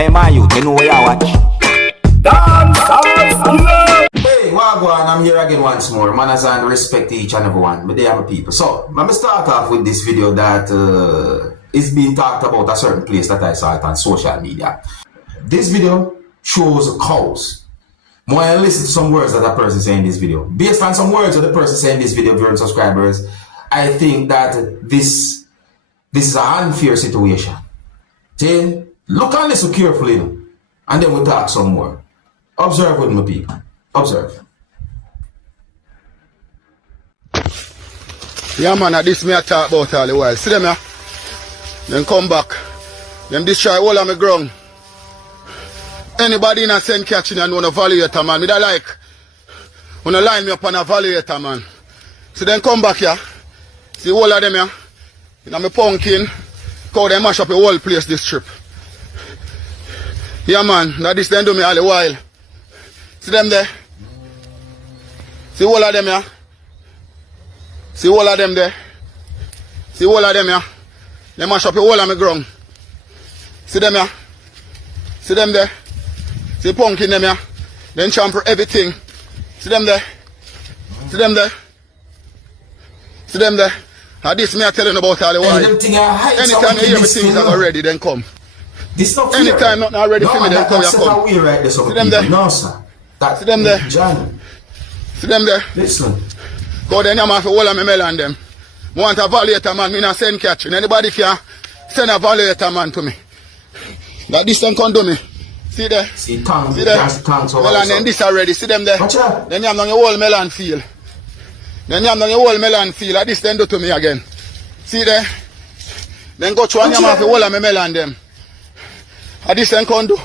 Hey man, you know where I watch. Dancehall skilla. Hey, Wagwan, I'm here again once more. Manners and respect to each and every one. But they have people. So, let me start off with this video that is being talked about a certain place that I saw it on social media. This video shows cows. More I listen to some words that a person saying in this video. Based on some words that the person saying in this video, viewers subscribers, I think that this is an unfair situation. See? Look and listen carefully, and then we'll talk some more. Observe with me, people. Observe. Yeah, man, this me I talk about all the while. See them, yeah? Then come back. Them destroy all of my ground. Anybody in a send catching and want to evaluator, man. Me da like. Want to line me up on a evaluator, man. So then come back here. See all of them, yeah? You know, me pumpkin. How they mash up the whole place this trip. Yeah, man, that this then do me all the while. See them there? See all of them, yeah? See all of them there? See all of them, yeah? They mash up the whole of my ground. See them, yeah? See them there? See pumpkin them, yeah? Then champer everything. See them there? See them there? See them there? And this me I telling about all the while. Anytime you hear me things are ready, then come. This not anytime not ready for me, then come, you come. Way right there, see them there? No, sir. See them there? John. See them there? Listen. Go then, I'm off all of my melon them. I want a evaluator, man. Me not send catching. Anybody can send a evaluator, man, to me. That this thing can do me. See there? See tongues. See there? Tongues melon, then this already. See them there? Watch out. Then you have your whole melon field. Then you have your whole melon field. That this then do to me again. See there? Then go through and you have all of my melon them. And this then can do.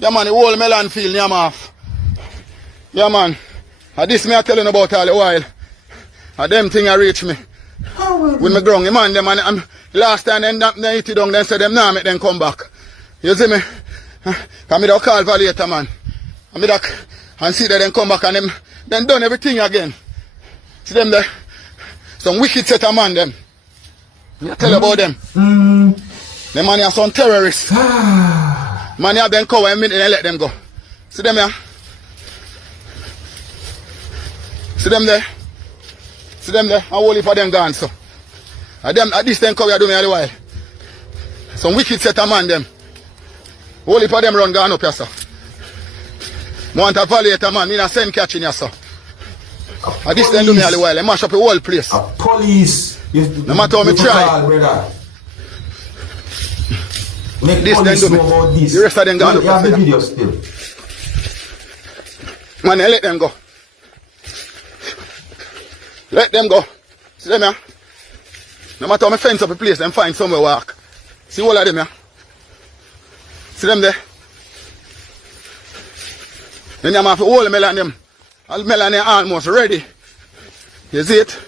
Yeah, man, the whole melon field, yeah, man. Yeah, man. And this me I telling about all the while. And them thing I reach me. With my ground, man, them and last time they eat it down, then say them now make them come back. You see me? Cause me don't call evaluator, man. And see that them come back and them then done everything again. See them there? Some wicked set of man them. I tell you about them. Them man are some terrorists. Man have them cover a minute and let them go. See them here? See them there? See them there? How old for them gone so? At this time cover do me all the while. Some wicked set of man them. Only for them run gone up here, sir. Want a evaluator, man, me not send catching you, sir. At this time do me all the while. I mash up the whole place. Police. No matter how me try. Make this then do me. The rest of them gone up here. The video still. Man, let them go. Let them go. See them here? No matter how me fence up a place, them find somewhere walk. See all of them here? See them there? Then you have to hold the melon them. All melon are almost ready. You see it?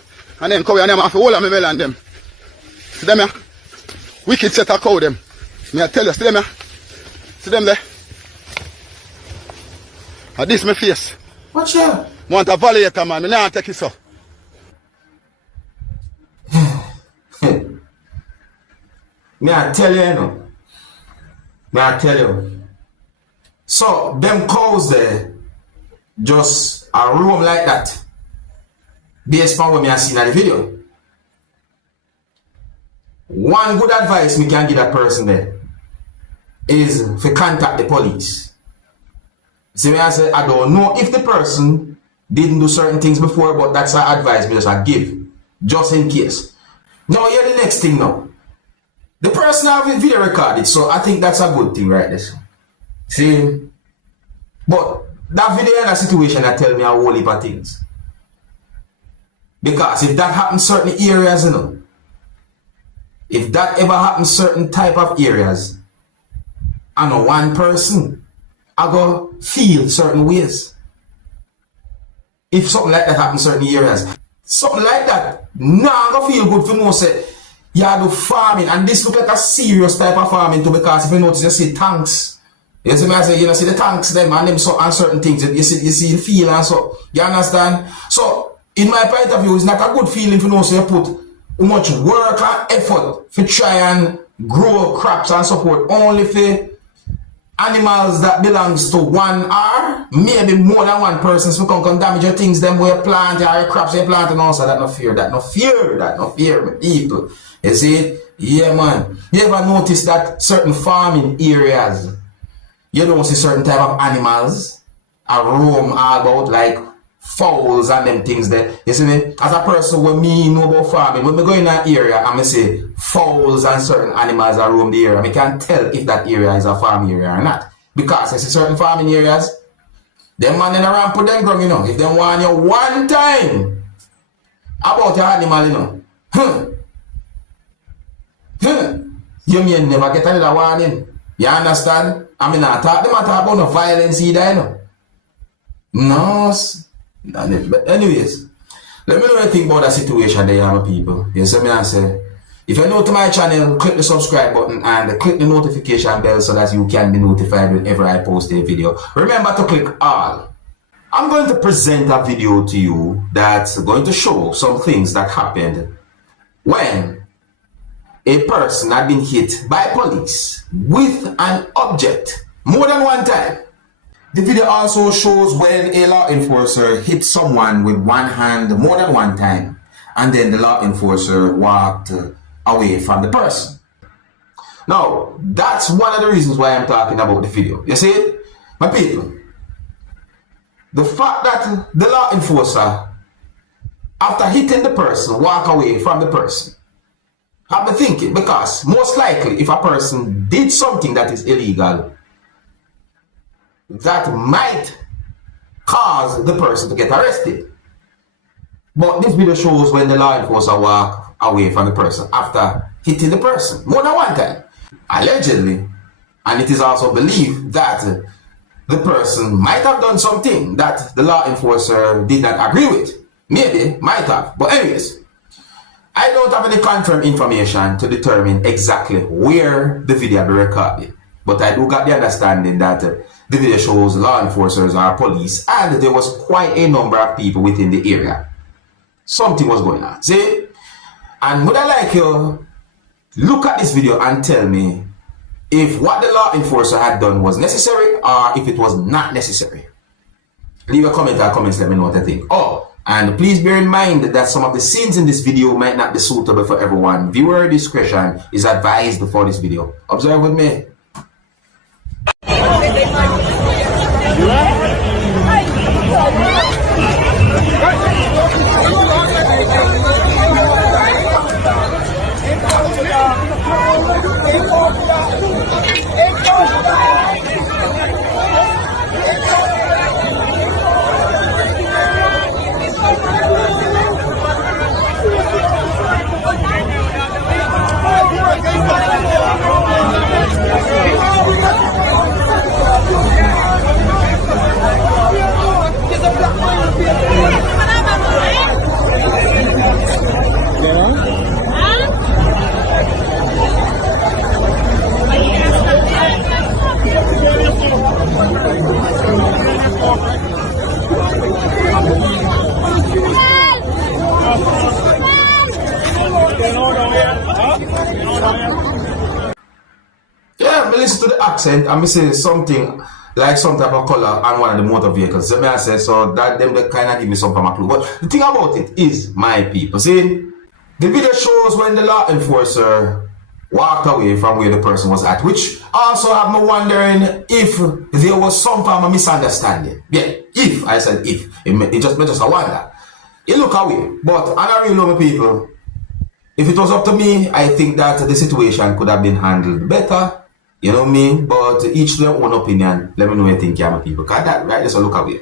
And then come here and you have to hold the melon them. See them here? Wicked set of cow them. Me I tell you, see them here? See them there? And this my face. Watch out. Want a evaluator, man. Me not take it so. Me I tell you, you know. Me I tell you. So, them cows there, just a roam like that. Based on what me I seen in the video. One good advice me can give that person there is to contact the police. See me I say, I don't know if the person didn't do certain things before, but that's our advice me just I give. Just in case. Now here the next thing now. The person have a video recorded, so I think that's a good thing right there. See? But that video in a situation that tell me a whole heap of things. Because if that happens certain areas, you know, if that ever happens certain type of areas, I know one person, I go feel certain ways. If something like that happens certain areas, something like that, nah, I go feel good for no say, yeah, do farming, and this look like a serious type of farming too, because if you notice, you see tanks. You see me I say, you know, see the tanks them and them so and certain things, you see the feel and so, you understand? So, in my point of view, it's not a good feeling for no say you put much work and effort to try and grow crops and support only for animals that belongs to one or maybe more than one person, so we can damage your things, them where you plant, or your crops you plant, and also that no fear, my people. You see it? Yeah, man. You ever notice that certain farming areas, you don't see certain type of animals are roam all about, like fowls and them things there. You see me? As a person when me know about farming, when we go in that area and I say fowls and certain animals are roam the area, I can't tell if that area is a farm area or not. Because I see certain farming areas, them man in around put them ground, you know. If they want you one time about your animal, you know. You may never get another warning. You understand? I mean, I talk about no violence either, you know. No. But anyways, let me know what you think about that situation there, my people. You see me, I say, if you're new to my channel, click the subscribe button and click the notification bell so that you can be notified whenever I post a video. Remember to click all. I'm going to present a video to you that's going to show some things that happened when a person had been hit by police with an object more than one time. The video also shows when a law enforcer hit someone with one hand more than one time, and then the law enforcer walked away from the person. Now, that's one of the reasons why I'm talking about the video. You see it? My people, the fact that the law enforcer, after hitting the person, walk away from the person, have me thinking, because most likely if a person did something that is illegal, that might cause the person to get arrested. But this video shows when the law enforcer walk away from the person after hitting the person more than one time, allegedly. And it is also believed that the person might have done something that the law enforcer did not agree with. Maybe, might have. But anyways, I don't have any confirmed information to determine exactly where the video be recorded. But I do got the understanding that the video shows law enforcers are police and there was quite a number of people within the area. Something was going on. See? And would I like you look at this video and tell me if what the law enforcer had done was necessary or if it was not necessary. Leave a comment or comments, let me know what I think. Oh, and please bear in mind that some of the scenes in this video might not be suitable for everyone. Viewer discretion is advised for this video. Observe with me. Yeah, me listen to the accent and me say something like some type of color on one of the motor vehicles. So me I say, so that them they kind of give me some from a clue. But the thing about it is, my people, see, the video shows when the law enforcer walked away from where the person was at, which also have me wondering if there was some form of misunderstanding. Yeah, if, I said if, it just made us a wonder. He look away, but I don't really know my people. If it was up to me, I think that the situation could have been handled better. You know what I mean? But each their own opinion. Let me know what you think, my people. Cause that, right, let's look away.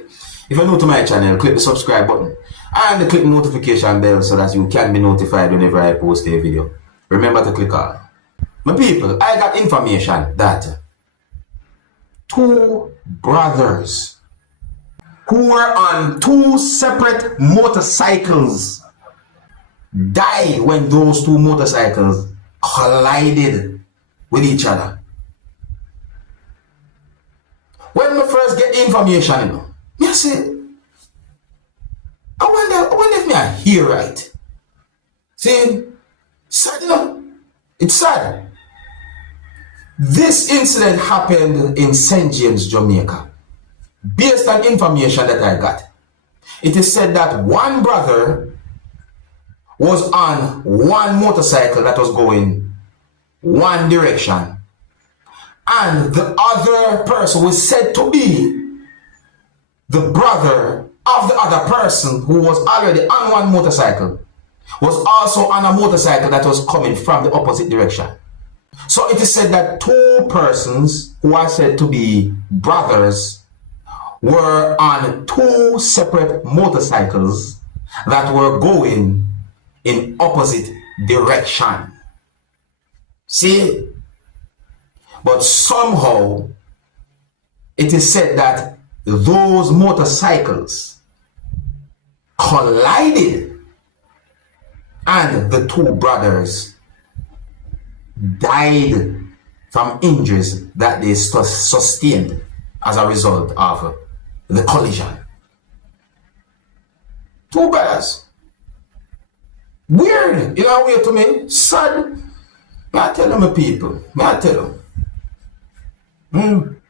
If you're new to my channel, click the subscribe button and click the notification bell so that you can be notified whenever I post a video. Remember to click on. My people, I got information that two brothers who were on two separate motorcycles died when those two motorcycles collided with each other. When we first get information, you know, me I say, I wonder if me I hear right. See, sad, you know, it's sad. This incident happened in St. James, Jamaica. Based on information that I got, it is said that one brother was on one motorcycle that was going one direction, and the other person was said to be the brother of the other person who was already on one motorcycle, was also on a motorcycle that was coming from the opposite direction. So it is said that two persons who are said to be brothers were on two separate motorcycles that were going in opposite direction. See? But somehow it is said that those motorcycles collided and the two brothers died from injuries that they sustained as a result of the collision. Two brothers. Weird, in a way to me. Sad. May I tell them, people? May I tell them?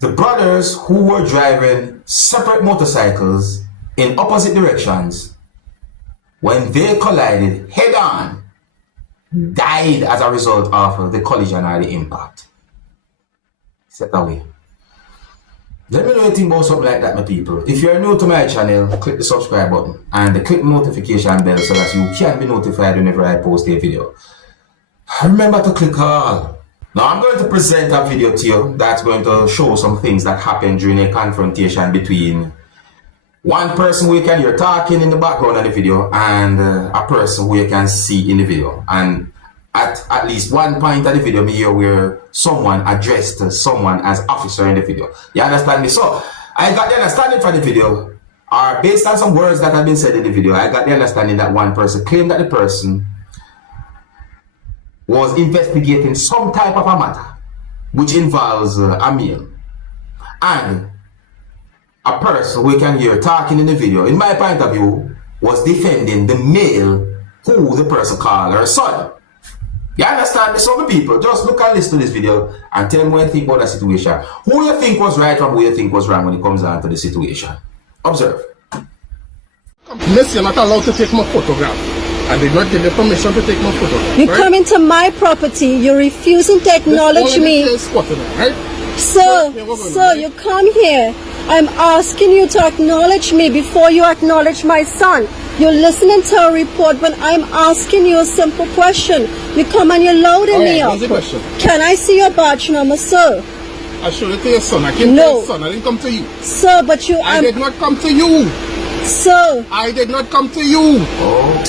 The brothers who were driving separate motorcycles in opposite directions, when they collided head on, died as a result of the collision or the impact. Set away. Let me know anything about something like that, my people. If you're new to my channel, click the subscribe button and click the notification bell so that you can be notified whenever I post a video. Remember to click all. Now I'm going to present a video to you that's going to show some things that happened during a confrontation between one person who you can hear talking in the background of the video and a person who you can see in the video. And at least one point of the video, me hear where someone addressed someone as officer in the video. You understand me? So I got the understanding from the video, or based on some words that have been said in the video, I got the understanding that one person claimed that the person was investigating some type of a matter which involves a male. And a person we can hear talking in the video, in my point of view, was defending the male who the person called her son. You understand me? So many people, just look and listen to this video and tell me what you think about the situation. Who you think was right from who you think was wrong when it comes down to the situation. Observe. Miss, you're not allowed to take my photograph. I did not give you permission to take my photograph. You come into my property, you're refusing to acknowledge me. Right? Sir, you come here. I'm asking you to acknowledge me before you acknowledge my son. You're listening to a report when I'm asking you a simple question. You come and you're loading me up. Can I see your badge number, sir? I showed it to your son. I came to your son. I didn't come to you. Sir, but you... I did not come to you. Sir. I did not come to you.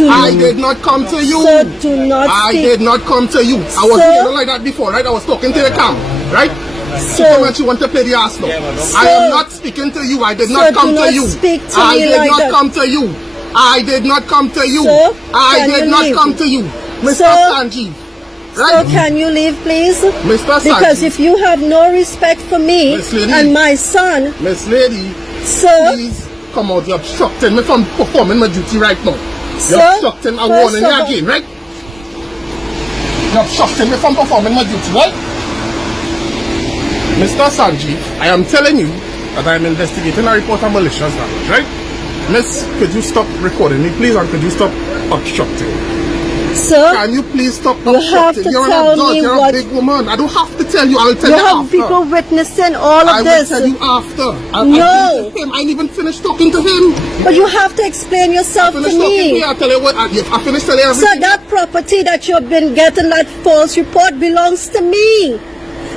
I did not come to you. Sir, do not I speak. did not come to you. I was here like that before, right? I was talking to the cam, right? Sir, and she want to play the ass now. Sir, I am not speaking to you. I did not come to you. Speak to I me did like not that. come to you. I did not come to you. Sir, I did not come to you. Mr. Sanjeev. Right? So can you leave, please? Mr. Sanjeev. Because if you have no respect for me and my son... Miss Lady, sir, please come out. You're obstructing me from performing my duty right now. Sir, you're obstructing, I'm warning you again, right? You're obstructing me from performing my duty, right? Mr. Sanjeev, I am telling you that I am investigating a report of malicious damage, right? Miss, could you stop recording me, please, and could you stop obstructing? Sir, can you please stop you have to You're tell an adult, me you're what... a big woman. I don't have to tell you, I'll tell you after. You have people witnessing all of this. I will tell you after. No. I didn't even finish talking to him. But you have to explain yourself to me. I'll tell you what, I finished telling you everything. Sir, that property that you've been getting, that false report, belongs to me.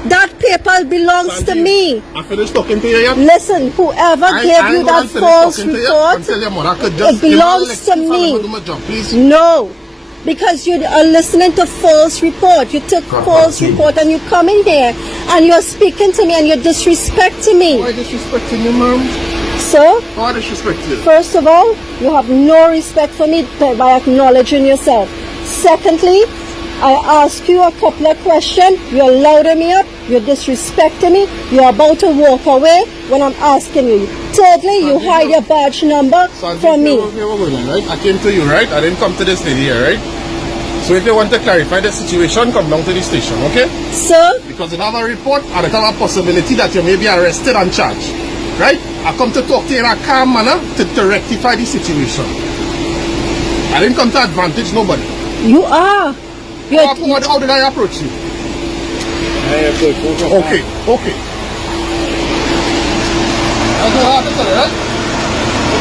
That paper belongs to me. I finished talking to you yet? Listen, whoever gave you that false report, it belongs to me. No, because you are listening to false report. You took false report and you come in here and you're speaking to me and you're disrespecting me. Why disrespecting you, ma'am? Sir? Why disrespecting you? First of all, you have no respect for me by acknowledging yourself. Secondly, I ask you a couple of questions, you're loading me up, you're disrespecting me, you're about to walk away when I'm asking you. Thirdly, you hide your badge number from me. Right? I came to you, right? I didn't come to this lady here, right? So if you want to clarify the situation, come down to the station, okay? Sir, Because it have a report and it have a possibility that you may be arrested and charged. Right? I come to talk to you in a calm manner to rectify the situation. I didn't come to advantage nobody. you are. How did I approach you? Okay, okay. That's what I have to tell you, right?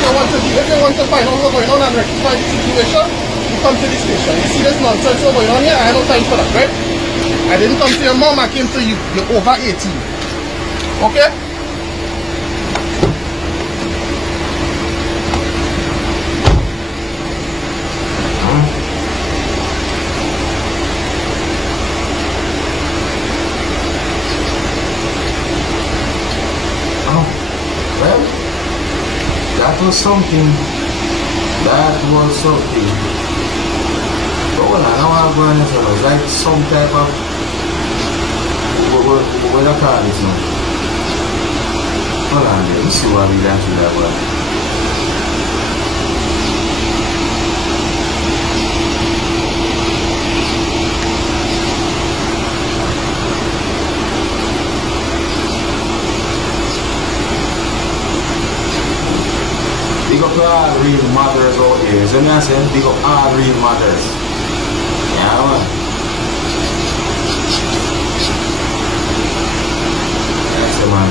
If you want to find out what's going on and rectify the situation, you come to the station. You see this nonsense going on here? I have no time for that, right? I didn't come to your mom, I came to you. You're over 18. Okay? Well, that was something. That was something. But well, I know I'm going to say, it's like some type of. What I call this now? Hold on, let's see what we actually have. Big up to all real mothers out here. So I'm saying, big up all real mothers. Yeah, man. That's it, man.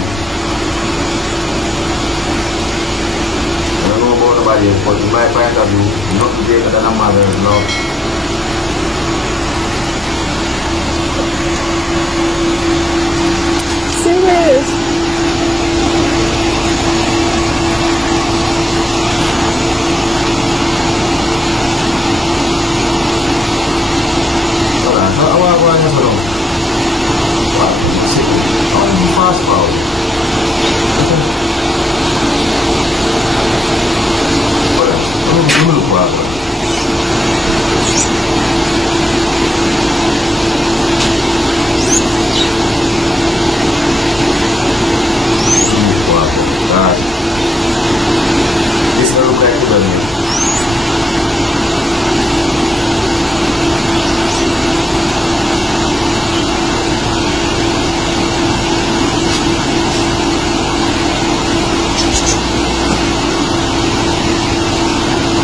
I don't know about nobody else, but in my point of view, nothing greater than a mother's love. Serious.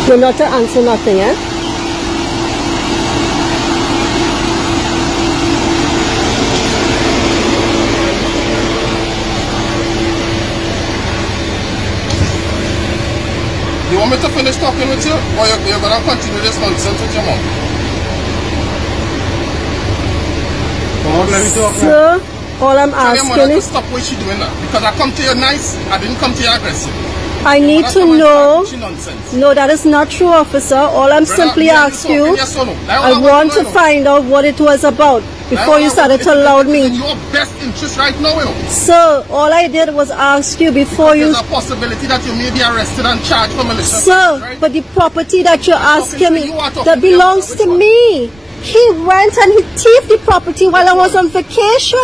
You're not to answer nothing, eh? You want me to finish talking with you? Or you're going to continue this nonsense with your mom? Come on, let me talk now. Sir, all I'm Tell your mother asking to is, stop what she doing now. Because I come to you nice, I didn't come to you aggressive. I need to know. No, that is not true, officer. All I'm simply asking you, I want to find out what it was about before you started to loud me. In your best interest right now, you know. Sir, all I did was ask you before you. There's a possibility that you may be arrested and charged for malicious. Sir, right? but the property that you're asking me, you, that belongs to me. He went and he thieved the property while I was on vacation.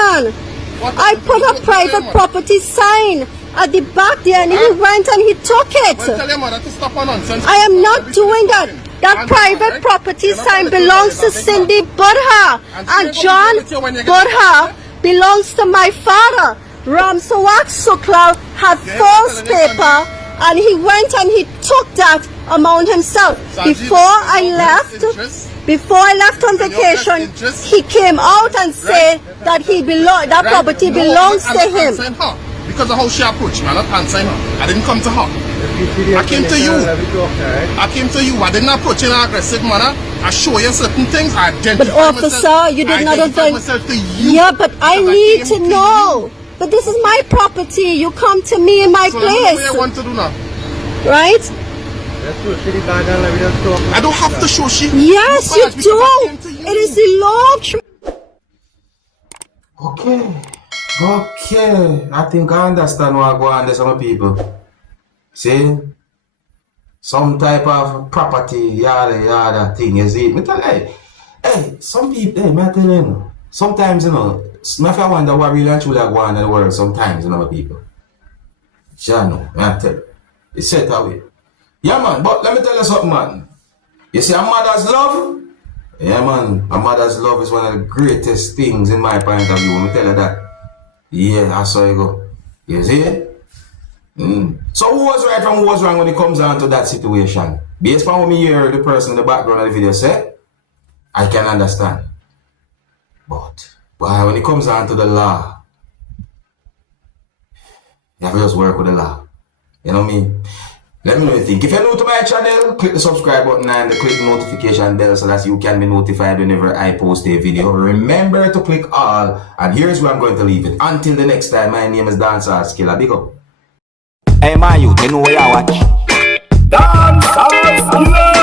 I put a private property sign at the back there and he went and he took it. Well, tell your mother to stop her nonsense. I am not doing that. That private property sign belongs to Cindy Burha, and John Burha belongs to my father. Ramsawak Sukla had false paper and he went and he took that amount himself. Before I left on vacation, he came out and said that that property belongs to him. Because of how she approached me, I'm not answering her. I didn't come to her. I came to you. I came to you. I didn't approach in an aggressive manner. I show you certain things. I identify But officer, you did not myself to you. Yeah, but I need to know. But this is my property. You come to me in my So place. what do you want to do now? Right? I don't have to show she. Yes, you do. It is the law. Okay, I think I understand what go on there, some people. See? Some type of property, yada thing, you see? Me tell you, hey, some people, hey, me tell you, sometimes, you know, I wonder what really and truly go on in the world sometimes, you know, people. Sure, no, I tell you. It's set away. Yeah, man, but let me tell you something, man. You see, a mother's love, Yeah, man. A mother's love is one of the greatest things in my point of view. Let me tell you that. Yeah, that's how you go. You see it? So who was right and who was wrong when it comes down to that situation? Based on what me hear the person in the background of the video say, I can understand. But when it comes down to the law, you have to just work with the law. You know what I mean? Let me know what you think. If you're new to my channel, click the subscribe button and click the notification bell so that you can be notified whenever I post a video. Remember to click all, and here's where I'm going to leave it. Until the next time, my name is Dancehall Skilla. Big up. Hey, my youth, you know where you watch? Dancehall Skilla.